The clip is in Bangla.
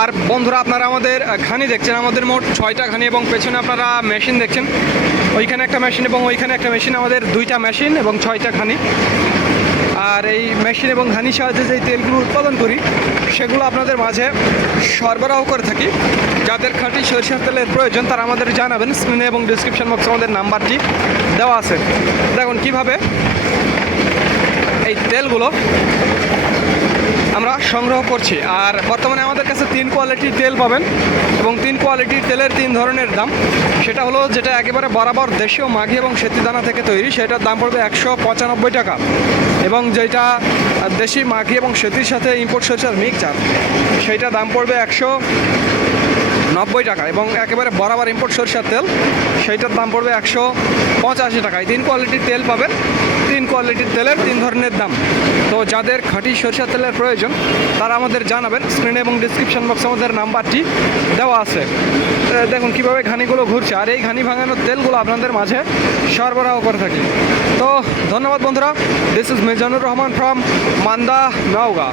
আর বন্ধুরা আপনারা আমাদের ঘানি দেখছেন, আমাদের মোট 6টা ঘানি এবং পেছনে আপনারা মেশিন দেখছেন, ওইখানে একটা মেশিন এবং ওইখানে একটা মেশিন, আমাদের 2টা মেশিন এবং 6টা ঘানি। আর এই মেশিন এবং ঘানির সাহায্যে যেই তেলগুলো উৎপাদন করি সেগুলো আপনাদের মাঝে সরবরাহ করে থাকি। যাদের খাঁটি সরিষার তেলের প্রয়োজন তারা আমাদের জানাবেন, স্ক্রিনে এবং ডিসক্রিপশন বক্সে আমাদের নাম্বারটি দেওয়া আছে। দেখুন কিভাবে এই তেলগুলো আমরা সংগ্রহ করছি। আর বর্তমানে আমাদের কাছে 3 কোয়ালিটির তেল পাবেন এবং 3 কোয়ালিটির তেলের 3 ধরনের দাম। সেটা হলো যেটা একেবারে বরাবর দেশীয় মাঘি এবং সেতি দানা থেকে তৈরি, সেটার দাম পড়বে 195 টাকা। এবং যেটা দেশি মাঘি এবং সেতির সাথে ইম্পোর্ট সরিষার মিক্সচার, সেইটা দাম পড়বে 190 টাকা। এবং একেবারে বরাবর ইম্পোর্ট সরিষার তেল, সেইটার দাম পড়বে 185 টাকা। এই 3 কোয়ালিটির তেল পাবেন, 3 কোয়ালিটির তেলের 3 ধরনের দাম। তো যাদের খাঁটি সরিষার তেলের প্রয়োজন তারা আমাদের জানাবেন, স্ক্রিনে এবং ডিসক্রিপশন বক্সে আমাদের নাম্বারটি দেওয়া আছে। দেখুন কীভাবে ঘানিগুলো ঘুরছে, আর এই ঘানি ভাঙানোর তেলগুলো আপনাদের মাঝে সরবরাহ করে থাকি। তো ধন্যবাদ বন্ধুরা, this is Mizanur Rahman from Manda, Naogaon.